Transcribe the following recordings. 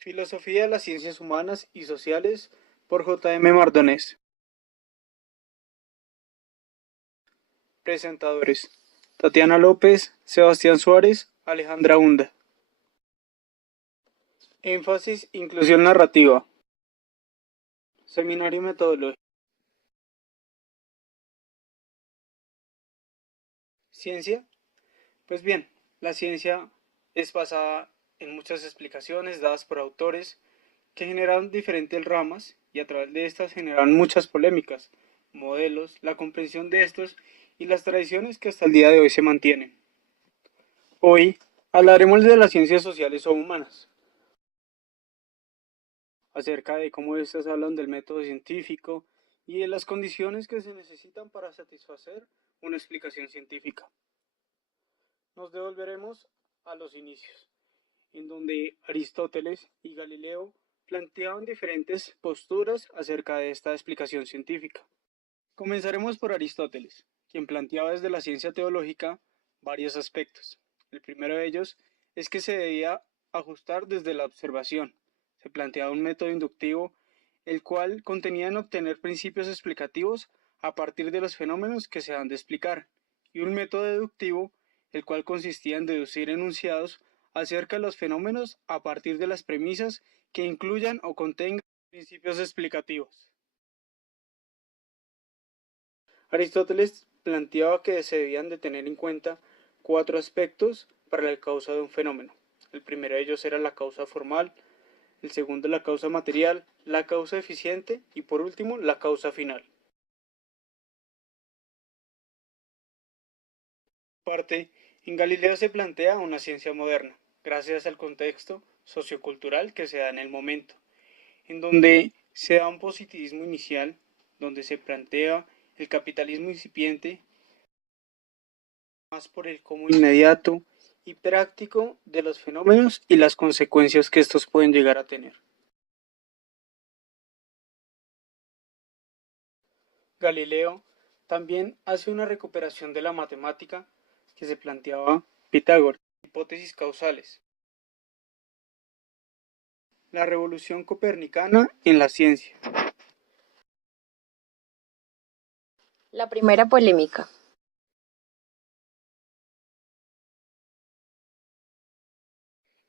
Filosofía de las Ciencias Humanas y Sociales por J. M. Mardones. Presentadores: Tatiana López, Sebastián Suárez, Alejandra Hunda. Énfasis: inclusión narrativa. Seminario metodológico. ¿Ciencia? Pues bien, la ciencia es basada en muchas explicaciones dadas por autores que generan diferentes ramas y a través de estas generan muchas polémicas, modelos, la comprensión de estos y las tradiciones que hasta el día de hoy se mantienen. Hoy hablaremos de las ciencias sociales o humanas, acerca de cómo estas hablan del método científico y de las condiciones que se necesitan para satisfacer una explicación científica. Nos devolveremos a los inicios, en donde Aristóteles y Galileo planteaban diferentes posturas acerca de esta explicación científica. Comenzaremos por Aristóteles, quien planteaba desde la ciencia teológica varios aspectos. El primero de ellos es que se debía ajustar desde la observación. Se planteaba un método inductivo, el cual contenía en obtener principios explicativos a partir de los fenómenos que se han de explicar, y un método deductivo, el cual consistía en deducir enunciados acerca de los fenómenos a partir de las premisas que incluyan o contengan principios explicativos. Aristóteles planteaba que se debían de tener en cuenta cuatro aspectos para la causa de un fenómeno. El primero de ellos era la causa formal, el segundo la causa material, la causa eficiente y por último la causa final. Parte, en Galileo se plantea una ciencia moderna, gracias al contexto sociocultural que se da en el momento, en donde se da un positivismo inicial, donde se plantea el capitalismo incipiente, más por el cómo inmediato y práctico de los fenómenos y las consecuencias que estos pueden llegar a tener. Galileo también hace una recuperación de la matemática que se planteaba Pitágoras, hipótesis causales. La revolución copernicana en la ciencia. La primera polémica.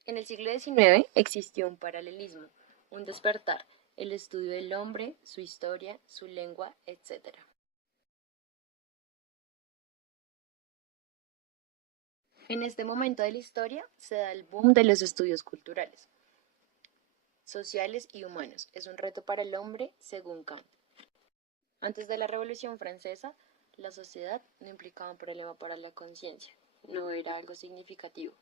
En el siglo XIX existió un paralelismo, un despertar, el estudio del hombre, su historia, su lengua, etc. En este momento de la historia se da el boom de los estudios culturales, sociales y humanos. Es un reto para el hombre, según Kant. Antes de la Revolución Francesa, la sociedad no implicaba un problema para la conciencia, no era algo significativo.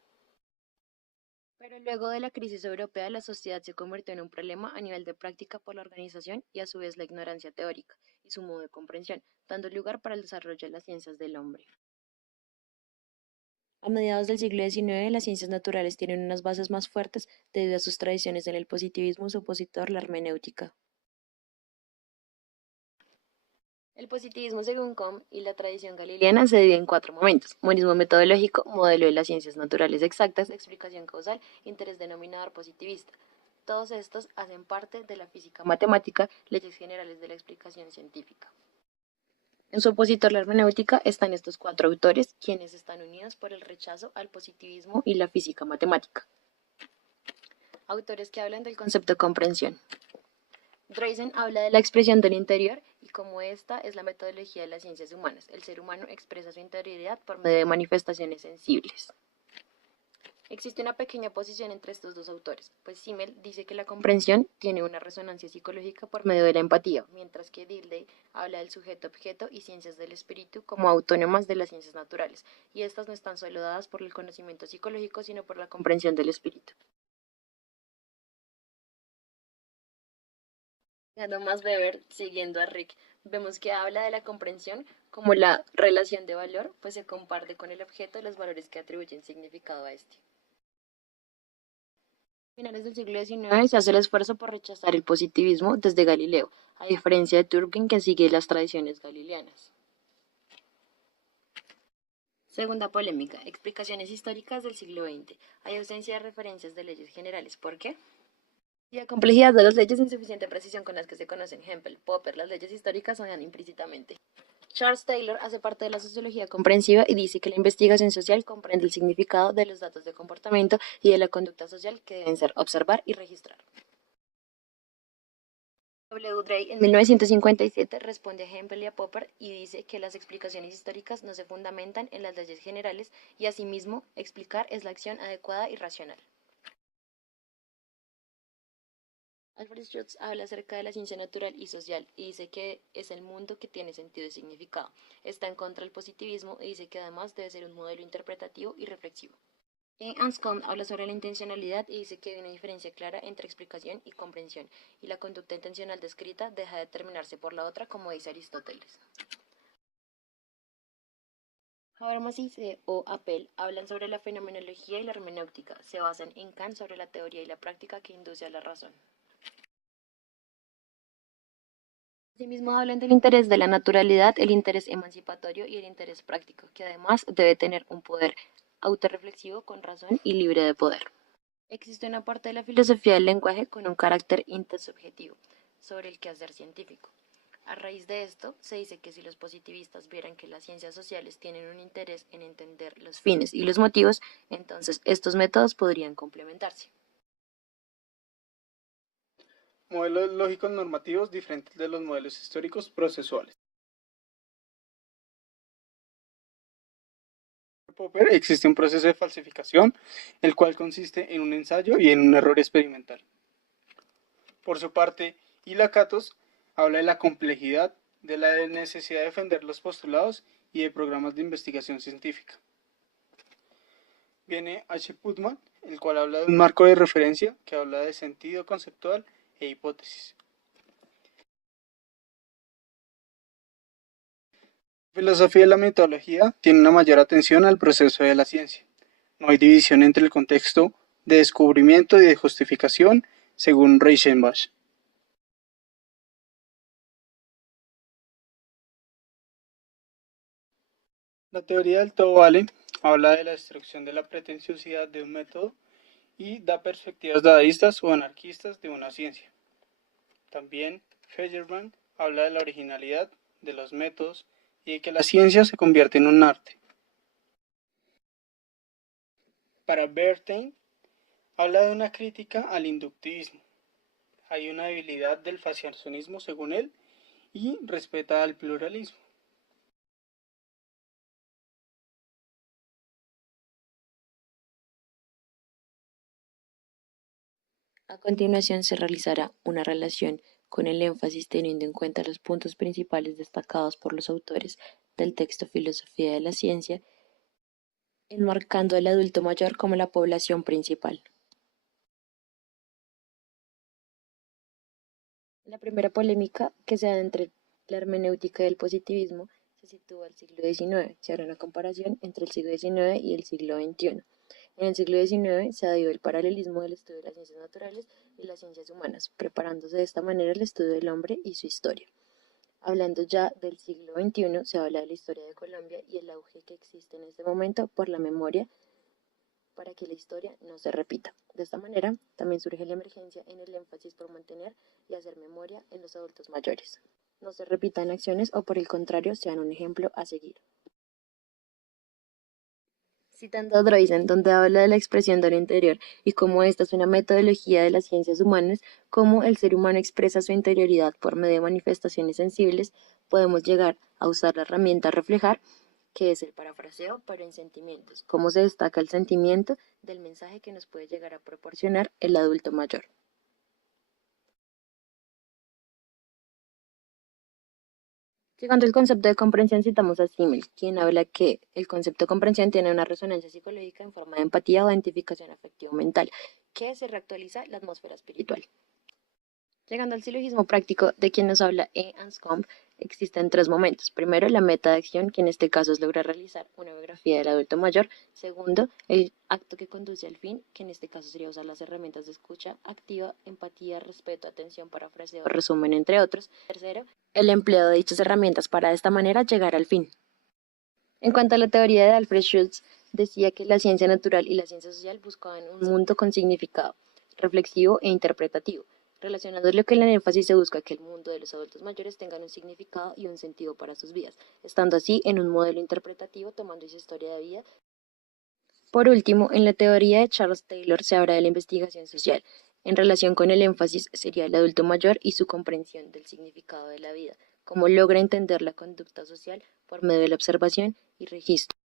Pero luego de la crisis europea, la sociedad se convirtió en un problema a nivel de práctica por la organización y a su vez la ignorancia teórica y su modo de comprensión, dando lugar para el desarrollo de las ciencias del hombre. A mediados del siglo XIX, las ciencias naturales tienen unas bases más fuertes debido a sus tradiciones en el positivismo supositor, la hermenéutica. El positivismo, según Comte, y la tradición galileana se divide en cuatro momentos: monismo metodológico, modelo de las ciencias naturales exactas, explicación causal, interés denominador positivista. Todos estos hacen parte de la física matemática, leyes generales de la explicación científica. En su opositor, la hermenéutica, están estos cuatro autores, quienes están unidos por el rechazo al positivismo y la física matemática. Autores que hablan del concepto de comprensión. Dreisen habla de la expresión del interior y cómo esta es la metodología de las ciencias humanas. El ser humano expresa su interioridad por medio de manifestaciones sensibles. Existe una pequeña oposición entre estos dos autores, pues Simmel dice que la comprensión tiene una resonancia psicológica por medio de la empatía, mientras que Dilthey habla del sujeto-objeto y ciencias del espíritu como autónomas de las ciencias naturales, y estas no están solo dadas por el conocimiento psicológico, sino por la comprensión del espíritu. Thomas Weber, siguiendo a Rick, vemos que habla de la comprensión como la relación de valor, pues se comparte con el objeto los valores que atribuyen significado a este. A finales del siglo XIX se hace el esfuerzo por rechazar el positivismo desde Galileo, a diferencia de Turkheim, que sigue las tradiciones galileanas. Segunda polémica, explicaciones históricas del siglo XX. Hay ausencia de referencias de leyes generales. ¿Por qué? Y la complejidad de las leyes e insuficiente precisión con las que se conocen Hempel, Popper, las leyes históricas se dan implícitamente. Charles Taylor hace parte de la sociología comprensiva y dice que la investigación social comprende el significado de los datos de comportamiento y de la conducta social que deben ser observar y registrar. W. Drake en 1957 responde a Hempel y a Popper y dice que las explicaciones históricas no se fundamentan en las leyes generales y asimismo explicar es la acción adecuada y racional. Alfred Schutz habla acerca de la ciencia natural y social y dice que es el mundo que tiene sentido y significado. Está en contra del positivismo y dice que además debe ser un modelo interpretativo y reflexivo. Anscombe habla sobre la intencionalidad y dice que hay una diferencia clara entre explicación y comprensión, y la conducta intencional descrita deja de determinarse por la otra, como dice Aristóteles. Habermas y O. Appel hablan sobre la fenomenología y la hermenéutica. Se basan en Kant sobre la teoría y la práctica que induce a la razón. Asimismo hablan del interés de la naturalidad, el interés emancipatorio y el interés práctico, que además debe tener un poder autorreflexivo con razón y libre de poder. Existe una parte de la filosofía del lenguaje con un carácter intersubjetivo sobre el quehacer científico. A raíz de esto, se dice que si los positivistas vieran que las ciencias sociales tienen un interés en entender los fines y los motivos, entonces estos métodos podrían complementarse. Modelos lógicos normativos diferentes de los modelos históricos procesuales. En Popper existe un proceso de falsificación, el cual consiste en un ensayo y en un error experimental. Por su parte, Ila-Catos habla de la complejidad, de la necesidad de defender los postulados y de programas de investigación científica. Viene H. Putman, el cual habla de un marco de referencia que habla de sentido conceptual e hipótesis. La filosofía de la metodología tiene una mayor atención al proceso de la ciencia. No hay división entre el contexto de descubrimiento y de justificación, según Reichenbach. La teoría del todo vale habla de la destrucción de la pretenciosidad de un método y da perspectivas dadaístas o anarquistas de una ciencia. También Feyerabend habla de la originalidad de los métodos y de que la ciencia se convierte en un arte. Para Bernstein, habla de una crítica al inductivismo. Hay una debilidad del fasciacionismo según él y respeta al pluralismo. A continuación se realizará una relación con el énfasis teniendo en cuenta los puntos principales destacados por los autores del texto Filosofía de la Ciencia, enmarcando al adulto mayor como la población principal. La primera polémica que se da entre la hermenéutica y el positivismo se sitúa al siglo XIX. Se hará una comparación entre el siglo XIX y el siglo XXI. En el siglo XIX se dio el paralelismo del estudio de las ciencias naturales y las ciencias humanas, preparándose de esta manera el estudio del hombre y su historia. Hablando ya del siglo XXI, se habla de la historia de Colombia y el auge que existe en este momento por la memoria para que la historia no se repita. De esta manera, también surge la emergencia en el énfasis por mantener y hacer memoria en los adultos mayores. No se repitan acciones o por el contrario sean un ejemplo a seguir. Citando a Droysen, donde habla de la expresión del interior y cómo esta es una metodología de las ciencias humanas, cómo el ser humano expresa su interioridad por medio de manifestaciones sensibles, podemos llegar a usar la herramienta reflejar, que es el parafraseo, pero en sentimientos, cómo se destaca el sentimiento del mensaje que nos puede llegar a proporcionar el adulto mayor. Llegando al concepto de comprensión, citamos a Simmel, quien habla que el concepto de comprensión tiene una resonancia psicológica en forma de empatía o identificación afectivo-mental, que se reactualiza la atmósfera espiritual. Llegando al silogismo práctico de quien nos habla Anscombe, existen tres momentos. Primero, la meta de acción, que en este caso es lograr realizar una biografía del adulto mayor. Segundo, el acto que conduce al fin, que en este caso sería usar las herramientas de escucha activa, empatía, respeto, atención, parafraseo, resumen, entre otros. Tercero, el empleo de dichas herramientas para de esta manera llegar al fin. En cuanto a la teoría de Alfred Schultz, decía que la ciencia natural y la ciencia social buscaban un mundo con significado. reflexivo e interpretativo, relacionándolo con el énfasis se busca que el mundo de los adultos mayores tenga un significado y un sentido para sus vidas, estando así en un modelo interpretativo tomando esa historia de vida. Por último, en la teoría de Charles Taylor se habla de la investigación social, en relación con el énfasis sería el adulto mayor y su comprensión del significado de la vida, cómo logra entender la conducta social por medio de la observación y registro.